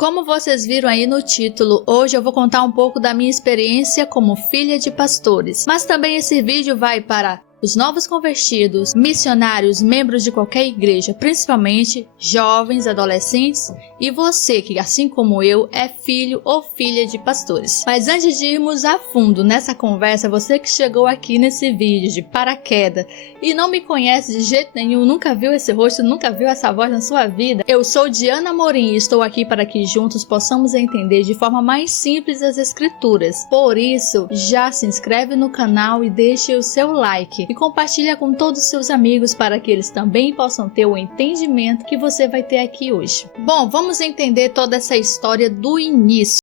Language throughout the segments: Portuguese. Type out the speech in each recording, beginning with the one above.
Como vocês viram aí no título, hoje eu vou contar um pouco da minha experiência como filha de pastores. Mas também esse vídeo vai para os novos convertidos, missionários, membros de qualquer igreja, principalmente jovens, adolescentes e você que, assim como eu, é filho ou filha de pastores. Mas antes de irmos a fundo nessa conversa, você que chegou aqui nesse vídeo de paraquedas e não me conhece de jeito nenhum, nunca viu esse rosto, nunca viu essa voz na sua vida, eu sou Diana Amorim e estou aqui para que juntos possamos entender de forma mais simples as escrituras. Por isso, já se inscreve no canal e deixe o seu like. E compartilha com todos os seus amigos para que eles também possam ter o entendimento que você vai ter aqui hoje. Bom, vamos entender toda essa história do início.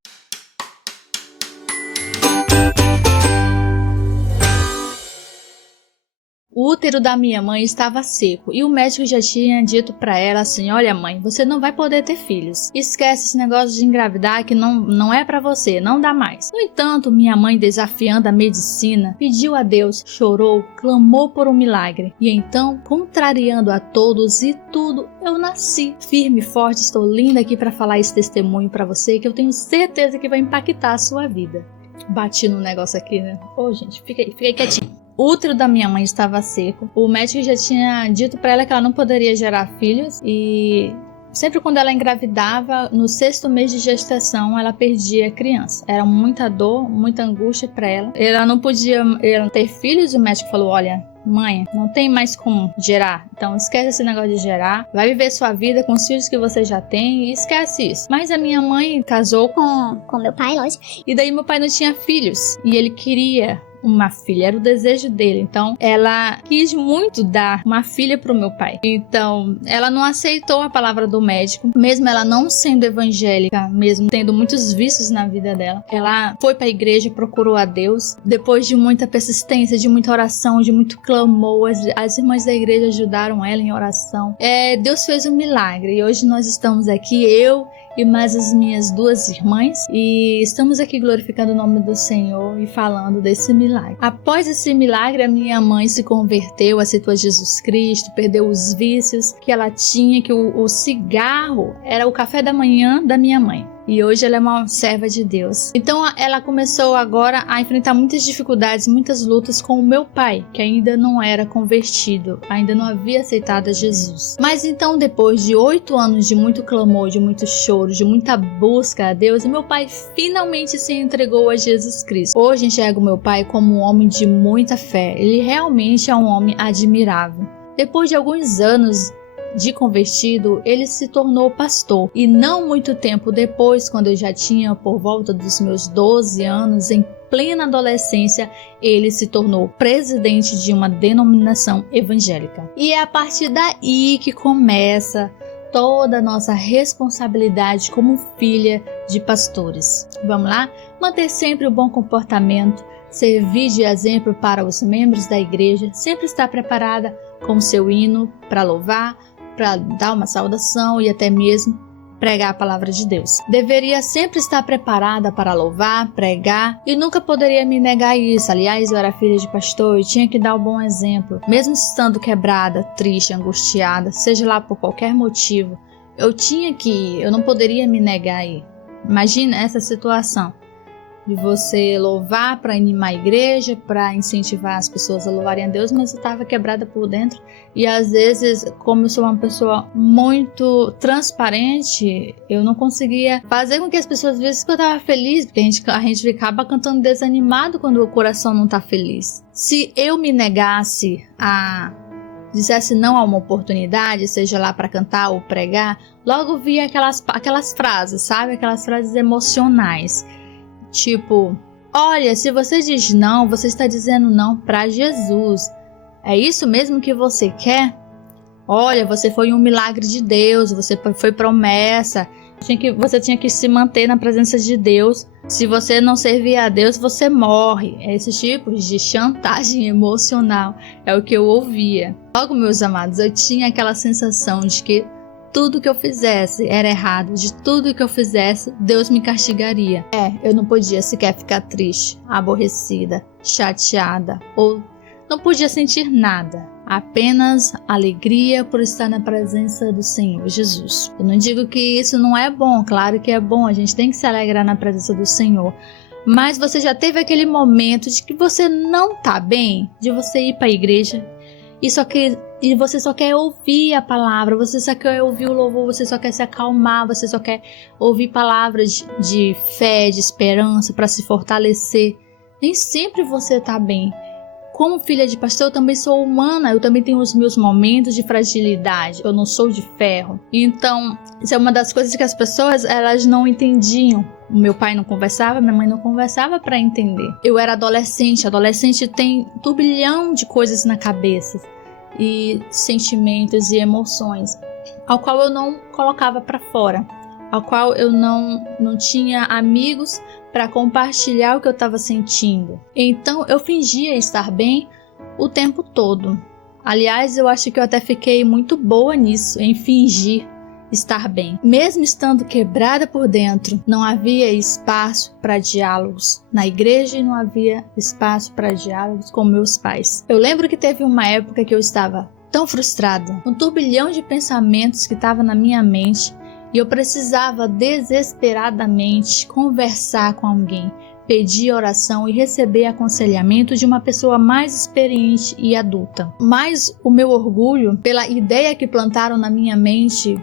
O útero da minha mãe estava seco e o médico já tinha dito para ela assim: olha mãe, você não vai poder ter filhos. Esquece esse negócio de engravidar que não é para você, não dá mais. No entanto, minha mãe, desafiando a medicina, pediu a Deus, chorou, clamou por um milagre. E então, contrariando a todos e tudo, eu nasci. Firme e forte, estou linda aqui para falar esse testemunho para você que eu tenho certeza que vai impactar a sua vida. Bati no negócio aqui, né? Ô gente, fiquei quietinho. O útero da minha mãe estava seco. O médico já tinha dito para ela que ela não poderia gerar filhos e sempre quando ela engravidava, no 6º mês de gestação, ela perdia a criança. Era muita dor, muita angústia para ela. Ela não podia ter filhos e o médico falou: olha, mãe, não tem mais como gerar, então esquece esse negócio de gerar, vai viver sua vida com os filhos que você já tem e esquece isso. Mas a minha mãe casou com meu pai, lógico, e daí meu pai não tinha filhos e ele queria uma filha, era o desejo dele. Então ela quis muito dar uma filha para o meu pai. Então ela não aceitou a palavra do médico, mesmo ela não sendo evangélica, mesmo tendo muitos vícios na vida dela. Ela foi para a igreja, procurou a Deus. Depois de muita persistência, de muita oração, de muito clamor, as irmãs da igreja ajudaram ela em oração. Deus fez um milagre e hoje nós estamos aqui, eu e mais as minhas 2 irmãs, e estamos aqui glorificando o nome do Senhor e falando desse milagre. Após esse milagre, a minha mãe se converteu, aceitou Jesus Cristo, perdeu os vícios que ela tinha, que o cigarro era o café da manhã da minha mãe. E hoje ela é uma serva de Deus. Então ela começou agora a enfrentar muitas dificuldades, muitas lutas com o meu pai, que ainda não era convertido, ainda não havia aceitado a Jesus. Mas então, depois de 8 anos de muito clamor, de muito choro, de muita busca a Deus, meu pai finalmente se entregou a Jesus Cristo. Hoje enxergo meu pai como um homem de muita fé. Ele realmente é um homem admirável. Depois de alguns anos de convertido, ele se tornou pastor e não muito tempo depois, quando eu já tinha por volta dos meus 12 anos, em plena adolescência, ele se tornou presidente de uma denominação evangélica. E é a partir daí que começa toda a nossa responsabilidade como filha de pastores. Vamos lá? Manter sempre o bom comportamento, servir de exemplo para os membros da igreja, sempre estar preparada com o seu hino para louvar, para dar uma saudação e até mesmo pregar a palavra de Deus. Deveria sempre estar preparada para louvar, pregar e nunca poderia me negar isso. Aliás, eu era filha de pastor e tinha que dar o bom exemplo. Mesmo estando quebrada, triste, angustiada, seja lá por qualquer motivo, eu não poderia me negar aí. Imagina essa situação de você louvar para animar a igreja, para incentivar as pessoas a louvarem a Deus, mas eu estava quebrada por dentro e às vezes, como eu sou uma pessoa muito transparente, eu não conseguia fazer com que as pessoas vissem que eu estava feliz, porque a gente acaba cantando desanimado quando o coração não está feliz. Se eu me negasse dissesse não a uma oportunidade, seja lá para cantar ou pregar, logo via aquelas frases, sabe? Aquelas frases emocionais. Tipo, olha, se você diz não, você está dizendo não para Jesus. É isso mesmo que você quer? Olha, você foi um milagre de Deus, você foi promessa. Você tinha que se manter na presença de Deus. Se você não servir a Deus, você morre. Esse tipo de chantagem emocional é o que eu ouvia. Logo, meus amados, eu tinha aquela sensação de que tudo que eu fizesse era errado, de tudo que eu fizesse, Deus me castigaria. Eu não podia sequer ficar triste, aborrecida, chateada, ou não podia sentir nada. apenas alegria por estar na presença do Senhor Jesus. Eu não digo que isso não é bom, claro que é bom, a gente tem que se alegrar na presença do Senhor. Mas você já teve aquele momento de que você não tá bem, de você ir para a igreja e você só quer ouvir a palavra, você só quer ouvir o louvor, você só quer se acalmar, você só quer ouvir palavras de fé, de esperança para se fortalecer. Nem sempre você tá bem. Como filha de pastor, eu também sou humana, eu também tenho os meus momentos de fragilidade, eu não sou de ferro. Então, isso é uma das coisas que as pessoas, elas não entendiam. O meu pai não conversava, minha mãe não conversava para entender. Eu era adolescente tem um turbilhão de coisas na cabeça, e sentimentos e emoções, ao qual eu não colocava para fora, ao qual eu não tinha amigos para compartilhar o que eu estava sentindo. Então eu fingia estar bem o tempo todo. Aliás, eu acho que eu até fiquei muito boa nisso, em fingir estar bem. Mesmo estando quebrada por dentro, não havia espaço para diálogos na igreja e não havia espaço para diálogos com meus pais. Eu lembro que teve uma época que eu estava tão frustrada, um turbilhão de pensamentos que estava na minha mente, e eu precisava desesperadamente conversar com alguém, pedir oração e receber aconselhamento de uma pessoa mais experiente e adulta. Mas o meu orgulho pela ideia que plantaram na minha mente,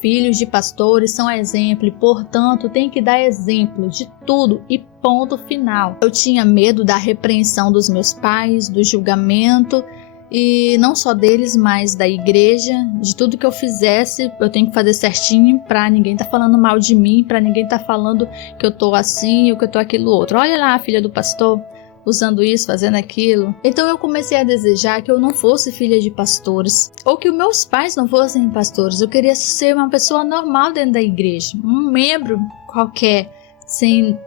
filhos de pastores são exemplo e, portanto, tem que dar exemplo de tudo e ponto final. Eu tinha medo da repreensão dos meus pais, do julgamento, e não só deles, mas da igreja, de tudo que eu fizesse, eu tenho que fazer certinho pra ninguém tá falando mal de mim, pra ninguém tá falando que eu tô assim ou que eu tô aquilo outro. Olha lá a filha do pastor, usando isso, fazendo aquilo. Então eu comecei a desejar que eu não fosse filha de pastores, ou que os meus pais não fossem pastores. Eu queria ser uma pessoa normal dentro da igreja, um membro qualquer, sem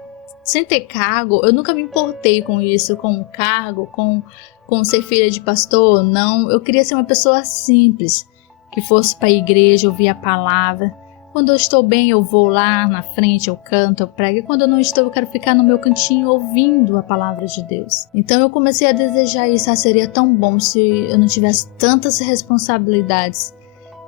ter cargo. Eu nunca me importei com isso, com o cargo, com ser filha de pastor, não. Eu queria ser uma pessoa simples, que fosse para a igreja, ouvir a palavra. Quando eu estou bem, eu vou lá na frente, eu canto, eu prego. E quando eu não estou, eu quero ficar no meu cantinho ouvindo a palavra de Deus. Então eu comecei a desejar isso. Seria tão bom se eu não tivesse tantas responsabilidades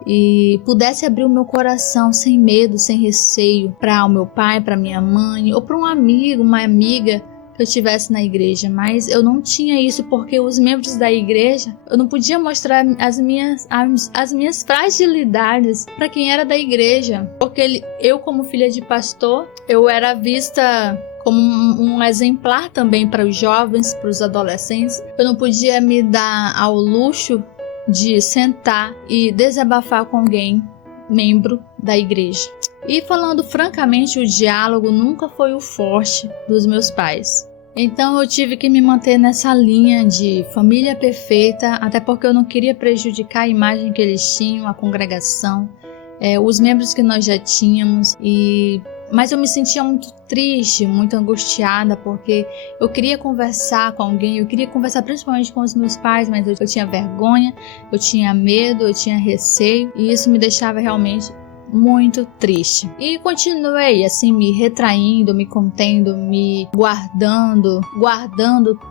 e pudesse abrir o meu coração sem medo, sem receio, para o meu pai, para minha mãe, ou para um amigo, uma amiga que eu estivesse na igreja. Mas eu não tinha isso, porque os membros da igreja, eu não podia mostrar as minhas fragilidades para quem era da igreja, porque eu, como filha de pastor, eu era vista como um exemplar também para os jovens, para os adolescentes. Eu não podia me dar ao luxo de sentar e desabafar com alguém, membro da igreja. E falando francamente, o diálogo nunca foi o forte dos meus pais. Então eu tive que me manter nessa linha de família perfeita, até porque eu não queria prejudicar a imagem que eles tinham, a congregação, os membros que nós já tínhamos. Mas eu me sentia muito triste, muito angustiada, porque eu queria conversar com alguém, eu queria conversar principalmente com os meus pais, mas eu tinha vergonha, eu tinha medo, eu tinha receio, e isso me deixava realmente muito triste. E continuei assim, me retraindo, me contendo, me guardando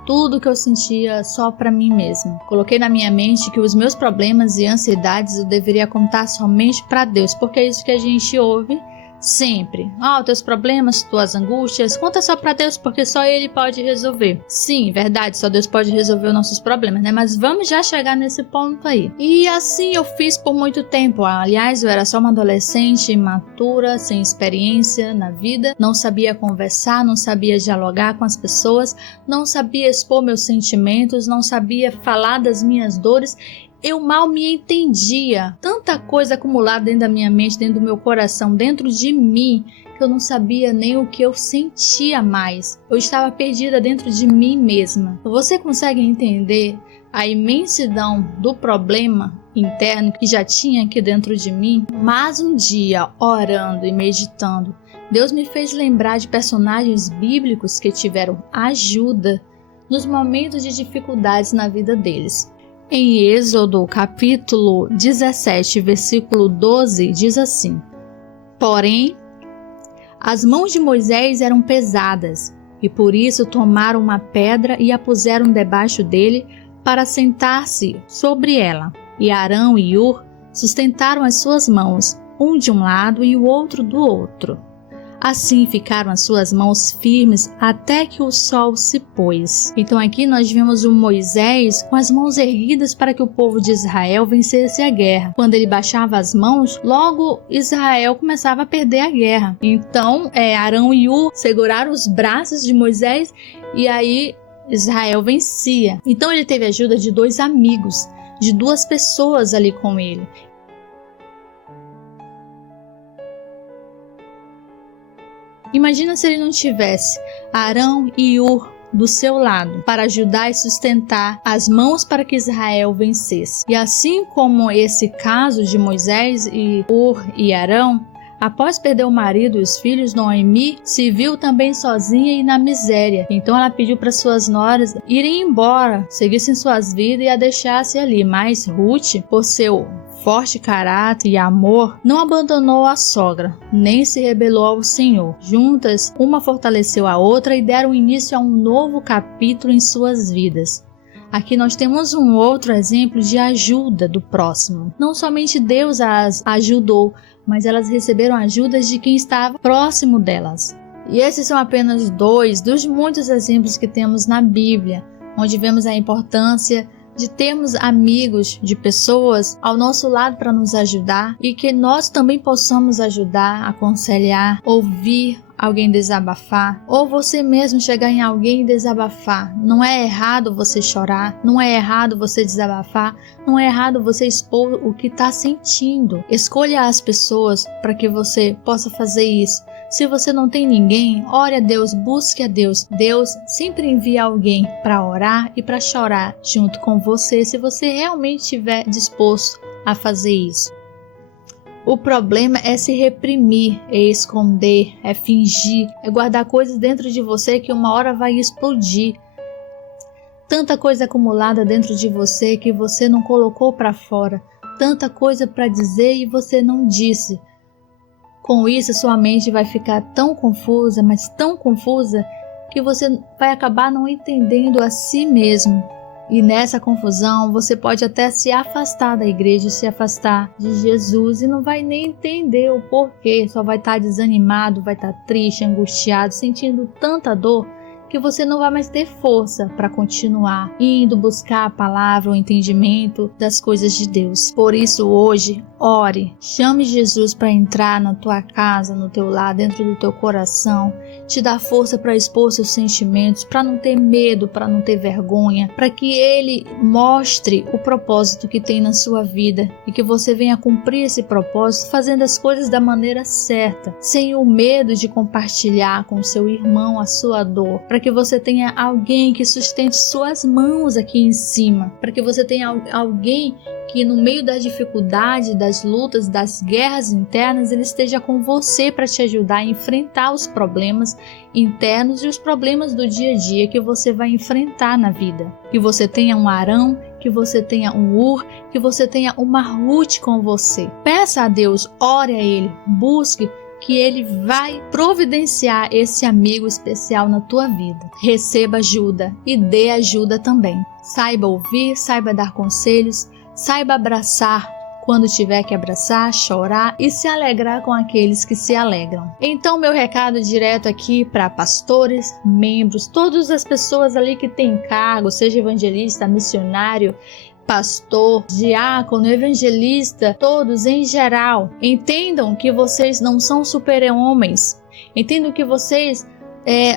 tudo que eu sentia só para mim mesma. Coloquei na minha mente que os meus problemas e ansiedades eu deveria contar somente para Deus, porque é isso que a gente ouve sempre. Teus problemas, tuas angústias, conta só pra Deus, porque só Ele pode resolver. Sim, verdade, só Deus pode resolver os nossos problemas, né? Mas vamos já chegar nesse ponto aí. E assim eu fiz por muito tempo. Aliás, eu era só uma adolescente imatura, sem experiência na vida, não sabia conversar, não sabia dialogar com as pessoas, não sabia expor meus sentimentos, não sabia falar das minhas dores. Eu mal me entendia, tanta coisa acumulada dentro da minha mente, dentro do meu coração, dentro de mim, que eu não sabia nem o que eu sentia mais. Eu estava perdida dentro de mim mesma. Você consegue entender a imensidão do problema interno que já tinha aqui dentro de mim? Mas um dia, orando e meditando, Deus me fez lembrar de personagens bíblicos que tiveram ajuda nos momentos de dificuldades na vida deles. Em Êxodo, capítulo 17, versículo 12, diz assim: Porém, as mãos de Moisés eram pesadas, e por isso tomaram uma pedra e a puseram debaixo dele, para sentar-se sobre ela. E Arão e Hur sustentaram as suas mãos, um de um lado e o outro do outro. Assim ficaram as suas mãos firmes até que o sol se pôs. Então aqui nós vemos o Moisés com as mãos erguidas para que o povo de Israel vencesse a guerra. Quando ele baixava as mãos, logo Israel começava a perder a guerra. Então Arão e Hur seguraram os braços de Moisés e aí Israel vencia. Então ele teve a ajuda de 2 amigos, de 2 pessoas ali com ele. Imagina se ele não tivesse Arão e Hur do seu lado para ajudar e sustentar as mãos para que Israel vencesse. E assim como esse caso de Moisés e Hur e Arão, após perder o marido e os filhos, Noemi se viu também sozinha e na miséria. Então ela pediu para suas noras irem embora, seguissem suas vidas e a deixassem ali. Mas Ruth, por seu forte caráter e amor, não abandonou a sogra, nem se rebelou ao Senhor. Juntas, uma fortaleceu a outra e deram início a um novo capítulo em suas vidas. Aqui nós temos um outro exemplo de ajuda do próximo. Não somente Deus as ajudou, mas elas receberam ajudas de quem estava próximo delas. E esses são apenas 2 dos muitos exemplos que temos na Bíblia, onde vemos a importância de termos amigos, de pessoas ao nosso lado para nos ajudar e que nós também possamos ajudar, aconselhar, ouvir alguém desabafar, ou você mesmo chegar em alguém e desabafar. Não é errado você chorar, não é errado você desabafar, não é errado você expor o que está sentindo. Escolha as pessoas para que você possa fazer isso. Se você não tem ninguém, ore a Deus, busque a Deus. Deus sempre envia alguém para orar e para chorar junto com você, se você realmente estiver disposto a fazer isso. O problema é se reprimir, é esconder, é fingir, é guardar coisas dentro de você que uma hora vai explodir. Tanta coisa acumulada dentro de você que você não colocou para fora, tanta coisa para dizer e você não disse. Com isso, sua mente vai ficar tão confusa, mas tão confusa, que você vai acabar não entendendo a si mesmo. E nessa confusão, você pode até se afastar da igreja, se afastar de Jesus e não vai nem entender o porquê. Só vai estar desanimado, vai estar triste, angustiado, sentindo tanta dor que você não vai mais ter força para continuar indo buscar a palavra, o entendimento das coisas de Deus. Por isso hoje, ore, chame Jesus para entrar na tua casa, no teu lar, dentro do teu coração, te dá força para expor seus sentimentos, para não ter medo, para não ter vergonha, para que Ele mostre o propósito que tem na sua vida e que você venha cumprir esse propósito fazendo as coisas da maneira certa, sem o medo de compartilhar com seu irmão a sua dor, para que você tenha alguém que sustente suas mãos aqui em cima, para que você tenha alguém que no meio da dificuldade, das lutas, das guerras internas, ele esteja com você para te ajudar a enfrentar os problemas internos e os problemas do dia a dia que você vai enfrentar na vida. Que você tenha um Arão, que você tenha um Hur, que você tenha uma Ruth com você. Peça a Deus, ore a Ele, busque, que Ele vai providenciar esse amigo especial na tua vida. Receba ajuda e dê ajuda também. Saiba ouvir, saiba dar conselhos, saiba abraçar quando tiver que abraçar, chorar e se alegrar com aqueles que se alegram. Então, meu recado direto aqui para pastores, membros, todas as pessoas ali que têm cargo, seja evangelista, missionário, pastor, diácono, evangelista, todos em geral, entendam que vocês não são super-homens, entendam que vocês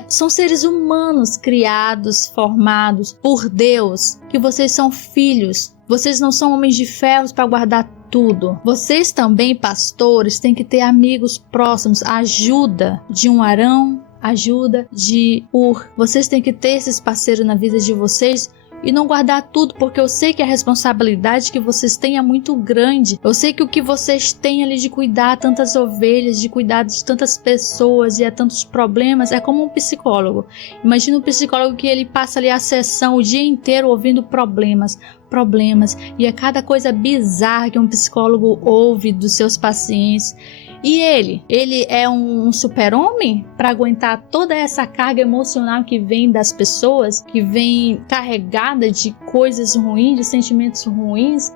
são seres humanos criados, formados por Deus, que vocês são filhos, vocês não são homens de ferro para guardar tudo. Vocês também, pastores, têm que ter amigos próximos, ajuda de um Arão, ajuda de Hur. Vocês têm que ter esses parceiros na vida de vocês e não guardar tudo, porque eu sei que a responsabilidade que vocês têm é muito grande. Eu sei que o que vocês têm ali de cuidar tantas ovelhas, de cuidar de tantas pessoas e tantos problemas, é como um psicólogo. Imagina um psicólogo que ele passa ali a sessão o dia inteiro ouvindo problemas, e a cada coisa bizarra que um psicólogo ouve dos seus pacientes. E ele é um super-homem para aguentar toda essa carga emocional que vem das pessoas, que vem carregada de coisas ruins, de sentimentos ruins.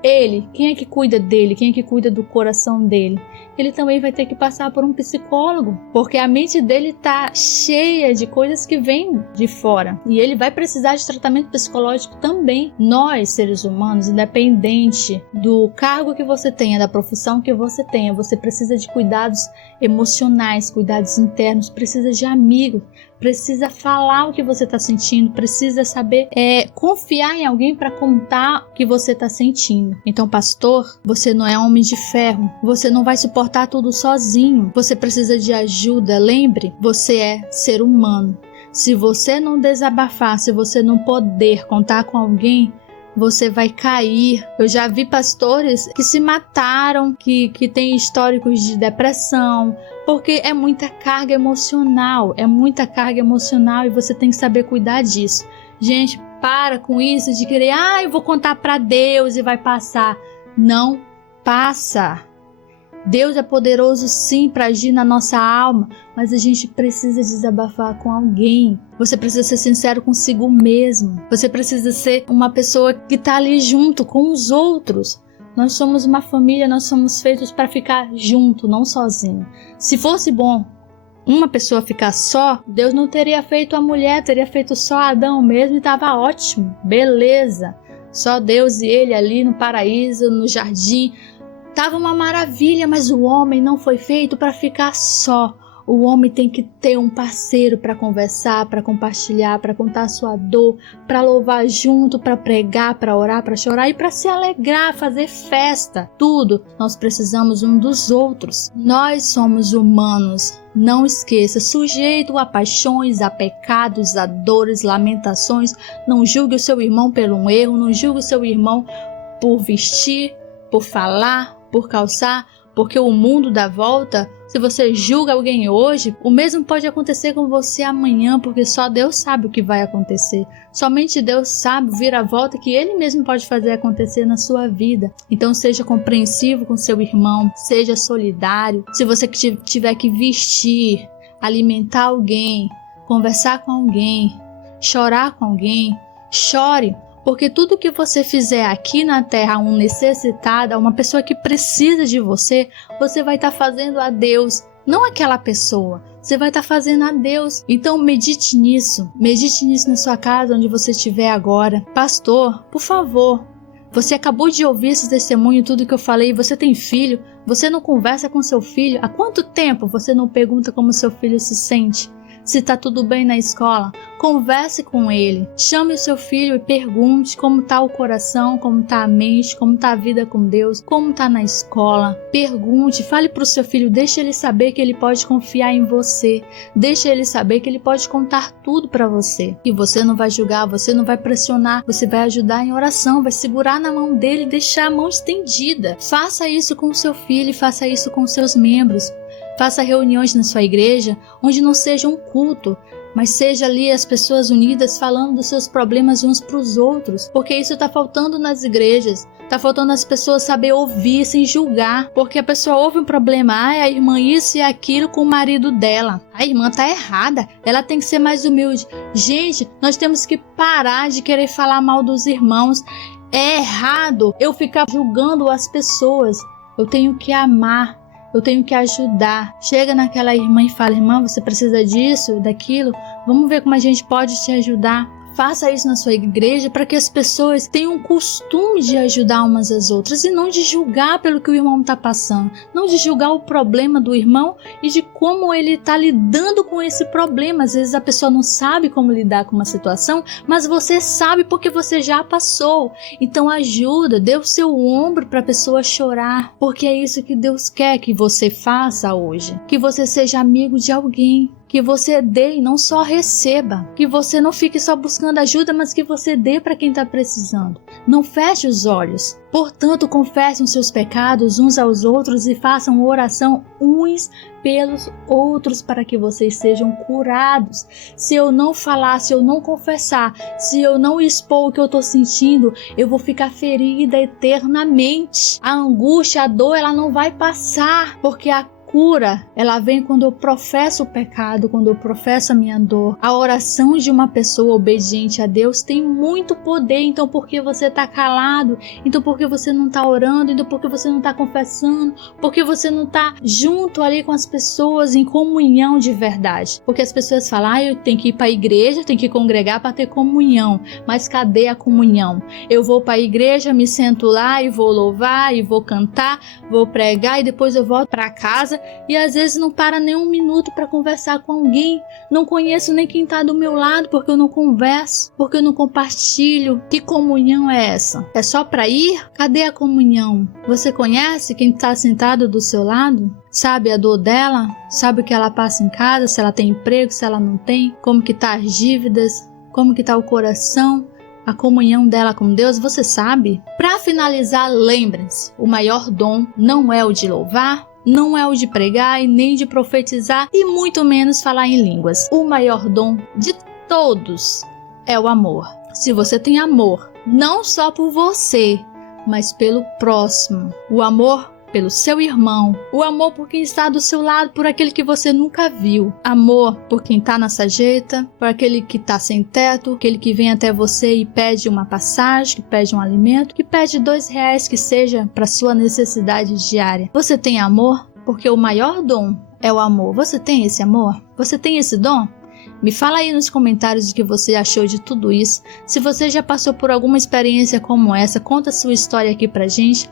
Quem é que cuida dele? Quem é que cuida do coração dele? Ele também vai ter que passar por um psicólogo, porque a mente dele tá cheia de coisas que vêm de fora, e ele vai precisar de tratamento psicológico também. Nós, seres humanos, independente do cargo que você tenha, da profissão que você tenha, você precisa de cuidados emocionais, cuidados internos, precisa de amigos, precisa falar o que você está sentindo, precisa saber confiar em alguém para contar o que você está sentindo. Então, pastor, você não é homem de ferro, você não vai suportar tudo sozinho, você precisa de ajuda. Lembre, você é ser humano. Se você não desabafar, se você não poder contar com alguém, você vai cair. Eu já vi pastores que se mataram, que têm históricos de depressão, porque é muita carga emocional, e você tem que saber cuidar disso. Gente, para com isso de querer, eu vou contar para Deus e vai passar. Não passa. Deus é poderoso sim para agir na nossa alma, mas a gente precisa desabafar com alguém. Você precisa ser sincero consigo mesmo. Você precisa ser uma pessoa que está ali junto com os outros. Nós somos uma família, nós somos feitos para ficar junto, não sozinho. Se fosse bom uma pessoa ficar só, Deus não teria feito a mulher, teria feito só Adão mesmo e estava ótimo, beleza. Só Deus e ele ali no paraíso, no jardim. Tava uma maravilha, mas o homem não foi feito para ficar só. O homem tem que ter um parceiro para conversar, para compartilhar, para contar a sua dor, para louvar junto, para pregar, para orar, para chorar e para se alegrar, fazer festa. Tudo nós precisamos um dos outros. Nós somos humanos. Não esqueça, sujeito a paixões, a pecados, a dores, lamentações. Não julgue o seu irmão pelo um erro, não julgue o seu irmão por vestir, por falar, por calçar, porque o mundo dá volta. Se você julga alguém hoje, o mesmo pode acontecer com você amanhã, porque só Deus sabe o que vai acontecer. Somente Deus sabe o vira-volta que Ele mesmo pode fazer acontecer na sua vida. Então seja compreensivo com seu irmão, seja solidário. Se você tiver que vestir, alimentar alguém, conversar com alguém, chorar com alguém, chore. Porque tudo que você fizer aqui na terra, um necessitado, uma pessoa que precisa de você, você vai estar fazendo a Deus, não aquela pessoa. Você vai estar fazendo a Deus. Então medite nisso na sua casa, onde você estiver agora. Pastor, por favor, você acabou de ouvir esse testemunho, tudo que eu falei, você tem filho, você não conversa com seu filho? Há quanto tempo você não pergunta como seu filho se sente? Se está tudo bem na escola, converse com ele. Chame o seu filho e pergunte como está o coração, como está a mente, como está a vida com Deus, como está na escola. Pergunte, fale para o seu filho, deixe ele saber que ele pode confiar em você. Deixe ele saber que ele pode contar tudo para você. E você não vai julgar, você não vai pressionar, você vai ajudar em oração, vai segurar na mão dele e deixar a mão estendida. Faça isso com o seu filho e faça isso com seus membros. Faça reuniões na sua igreja, onde não seja um culto, mas seja ali as pessoas unidas falando dos seus problemas uns para os outros, porque isso está faltando nas igrejas. Está faltando as pessoas saber ouvir sem julgar, porque a pessoa ouve um problema, a irmã isso e aquilo com o marido dela. A irmã tá errada, ela tem que ser mais humilde. Gente, nós temos que parar de querer falar mal dos irmãos. É errado eu ficar julgando as pessoas. Eu tenho que amar. Eu tenho que ajudar. Chega naquela irmã e fala, irmã, você precisa disso, daquilo? Vamos ver como a gente pode te ajudar. Faça isso na sua igreja para que as pessoas tenham o costume de ajudar umas às outras e não de julgar pelo que o irmão está passando. Não de julgar o problema do irmão e de como ele está lidando com esse problema. Às vezes a pessoa não sabe como lidar com uma situação, mas você sabe porque você já passou. Então ajuda, dê o seu ombro para a pessoa chorar, porque é isso que Deus quer que você faça hoje. Que você seja amigo de alguém. Que você dê e não só receba. Que você não fique só buscando ajuda, mas que você dê para quem está precisando. Não feche os olhos. Portanto, confessem os seus pecados uns aos outros e façam oração uns pelos outros para que vocês sejam curados. Se eu não falar, se eu não confessar, se eu não expor o que eu estou sentindo, eu vou ficar ferida eternamente. A angústia, a dor, ela não vai passar, porque a cura, ela vem quando eu professo o pecado, quando eu professo a minha dor. A oração de uma pessoa obediente a Deus tem muito poder. Então por que você está calado? Então por que você não está orando? Então por que você não está confessando? Por que você não está junto ali com as pessoas em comunhão de verdade? Porque as pessoas falam, eu tenho que ir para a igreja, tenho que congregar para ter comunhão. Mas cadê a comunhão? Eu vou para a igreja, me sento lá e vou louvar e vou cantar, vou pregar e depois eu volto para casa e às vezes não para nem um minuto para conversar com alguém. Não conheço nem quem está do meu lado porque eu não converso, porque eu não compartilho. Que comunhão é essa? É só para ir? Cadê a comunhão? Você conhece quem está sentado do seu lado? Sabe a dor dela? Sabe o que ela passa em casa? Se ela tem emprego, se ela não tem? Como que tá as dívidas? Como que tá o coração? A comunhão dela com Deus, você sabe? Para finalizar, lembre-se, o maior dom não é o de louvar, não é o de pregar e nem de profetizar e muito menos falar em línguas. O maior dom de todos é o amor. Se você tem amor, não só por você, mas pelo próximo, o amor pelo seu irmão, o amor por quem está do seu lado, por aquele que você nunca viu, amor por quem está na sarjeta, por aquele que está sem teto, aquele que vem até você e pede uma passagem, que pede um alimento, que pede R$2 que seja para sua necessidade diária. Você tem amor? Porque o maior dom é o amor. Você tem esse amor? Você tem esse dom? Me fala aí nos comentários o que você achou de tudo isso. Se você já passou por alguma experiência como essa, conta a sua história aqui pra gente.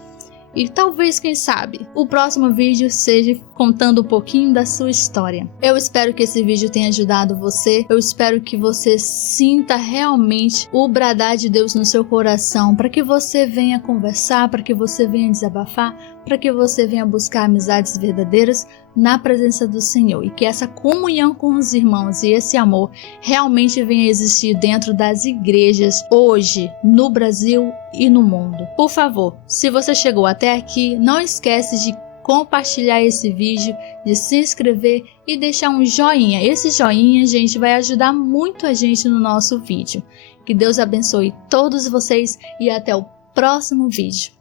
E talvez, quem sabe, o próximo vídeo seja contando um pouquinho da sua história. Eu espero que esse vídeo tenha ajudado você. Eu espero que você sinta realmente o bradar de Deus no seu coração, para que você venha conversar, para que você venha desabafar, para que você venha buscar amizades verdadeiras na presença do Senhor. E que essa comunhão com os irmãos e esse amor realmente venha existir dentro das igrejas hoje, no Brasil e no mundo. Por favor, se você chegou até aqui, não esquece de compartilhar esse vídeo, de se inscrever e deixar um joinha. Esse joinha, gente, vai ajudar muito a gente no nosso vídeo. Que Deus abençoe todos vocês e até o próximo vídeo.